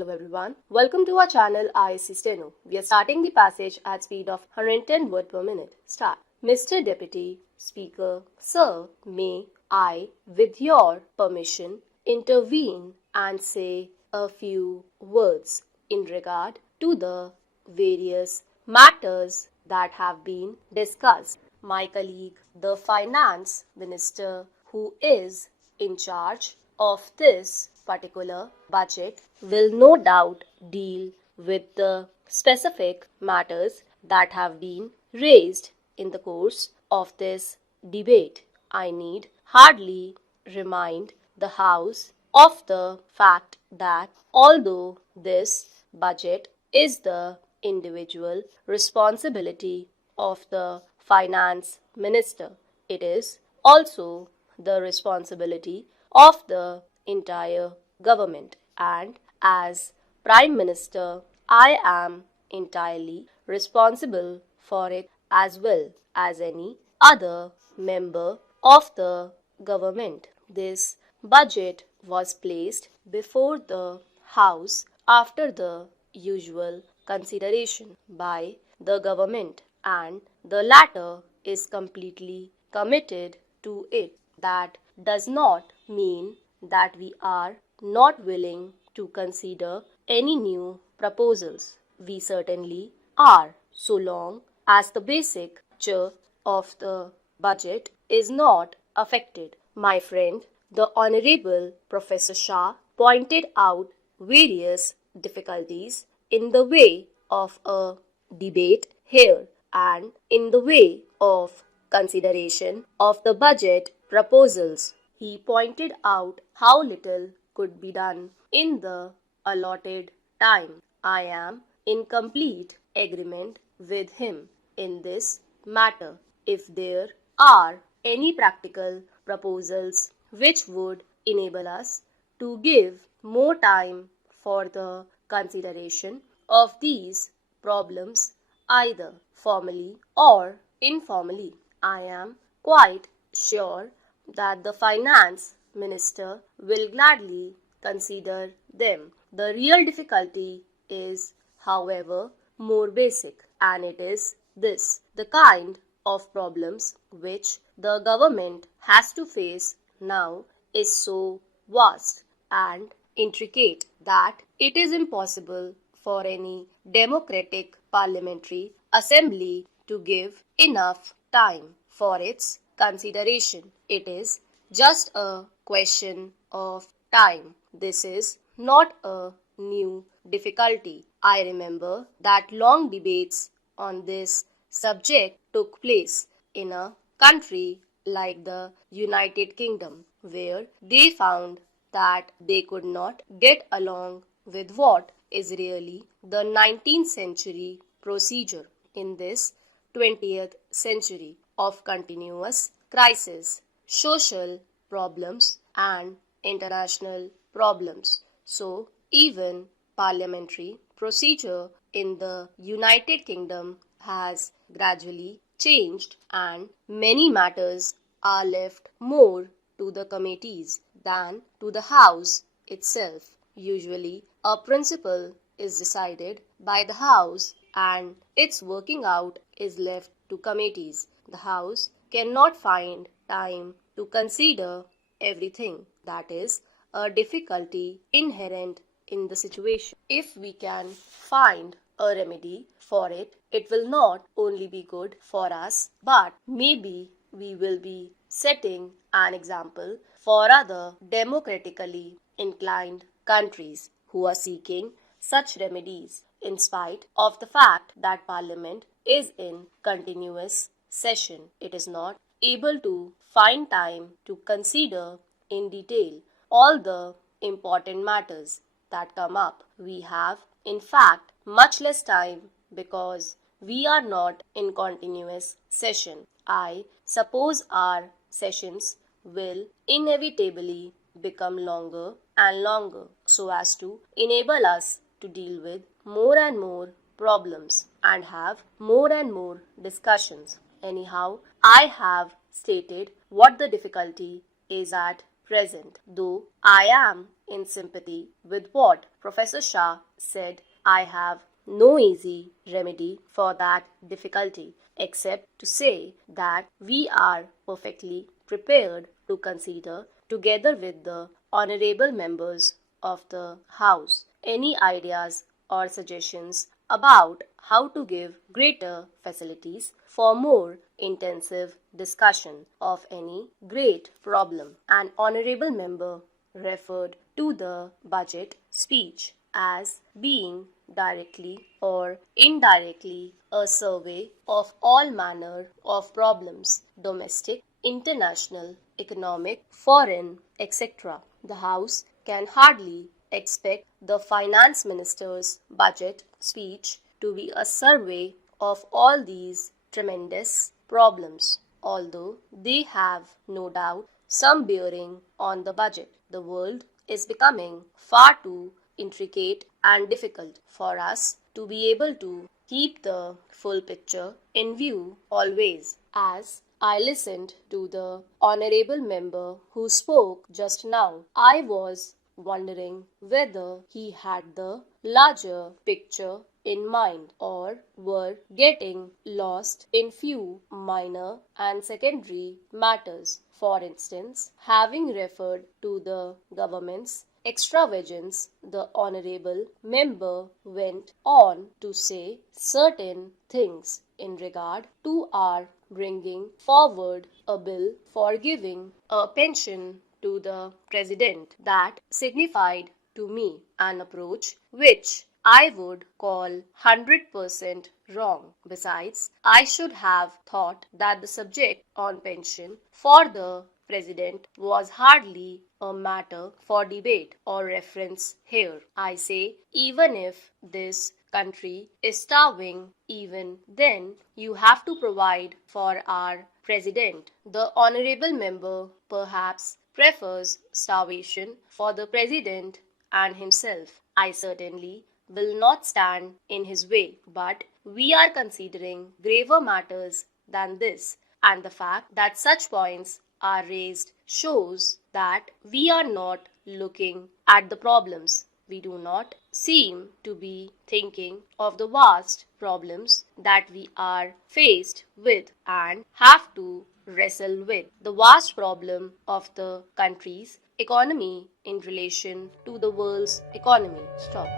Hello everyone, welcome to our channel ISC Steno. We are starting the passage at speed of 110 words per minute. Start. Mr. Deputy Speaker, Sir, may I, with your permission, intervene and say a few words in regard to the various matters that have been discussed. My colleague, the Finance Minister, who is in charge of this particular budget, will no doubt deal with the specific matters that have been raised in the course of this debate. I need hardly remind the House of the fact that although this budget is the individual responsibility of the Finance Minister, it is also the responsibility of the entire government, and as Prime Minister, I am entirely responsible for it as well as any other member of the government. This budget was placed before the House after the usual consideration by the government, and the latter is completely committed to it. That does not mean that we are not willing to consider any new proposals. We certainly are, so long as the basic structure of the budget is not affected. My friend, the Honorable Professor Shah, pointed out various difficulties in the way of a debate here and in the way of consideration of the budget proposals. He pointed out how little could be done in the allotted time. I am in complete agreement with him in this matter. If there are any practical proposals which would enable us to give more time for the consideration of these problems, either formally or informally, I am quite sure that the Finance Minister will gladly consider them. The real difficulty is, however, more basic, and it is this: the kind of problems which the government has to face now is so vast and intricate that it is impossible for any democratic parliamentary assembly to give enough time for its consideration. It is just a question of time. This is not a new difficulty. I remember that long debates on this subject took place in a country like the United Kingdom, where they found that they could not get along with what is really the 19th century procedure in this 20th century of continuous crisis, social problems, and international problems. So, even parliamentary procedure in the United Kingdom has gradually changed, and many matters are left more to the committees than to the House itself. Usually, a principle is decided by the House and its working out is left to committees. The House cannot find time to consider everything. That is a difficulty inherent in the situation. If we can find a remedy for it, it will not only be good for us, but maybe we will be setting an example for other democratically inclined countries who are seeking such remedies, in spite of the fact that Parliament is in continuous session. It is not able to find time to consider in detail all the important matters that come up. We have, in fact, much less time because we are not in continuous session. I suppose our sessions will inevitably become longer and longer so as to enable us to deal with more and more problems and have more and more discussions. Anyhow, I have stated what the difficulty is at present. Though I am in sympathy with what Professor Shah said, I have no easy remedy for that difficulty except to say that we are perfectly prepared to consider, together with the honorable members of the House, any ideas or suggestions about how to give greater facilities for more intensive discussion of any great problem. An honorable member referred to the budget speech as being directly or indirectly a survey of all manner of problems, domestic, international, economic, foreign, etc. The House can hardly expect the finance minister's budget speech to be a survey of all these tremendous problems, although they have no doubt some bearing on the budget. The world is becoming far too intricate and difficult for us to be able to keep the full picture in view always. As I listened to the honorable member who spoke just now, I was wondering whether he had the larger picture in mind or were getting lost in few minor and secondary matters. For instance, having referred to the government's extravagance, the honorable member went on to say certain things in regard to our bringing forward a bill for giving a pension to the president that signified to me an approach which I would call 100% wrong. Besides, I should have thought that the subject on pension for the president was hardly a matter for debate or reference here. I say, even if this country is starving, even then you have to provide for our president. The honorable member perhaps prefers starvation for the president and himself. I certainly will not stand in his way, but we are considering graver matters than this, and the fact that such points are raised shows that we are not looking at the problems. We do not seem to be thinking of the vast problems that we are faced with and have to wrestle with. The vast problem of the country's economy in relation to the world's economy. Stop.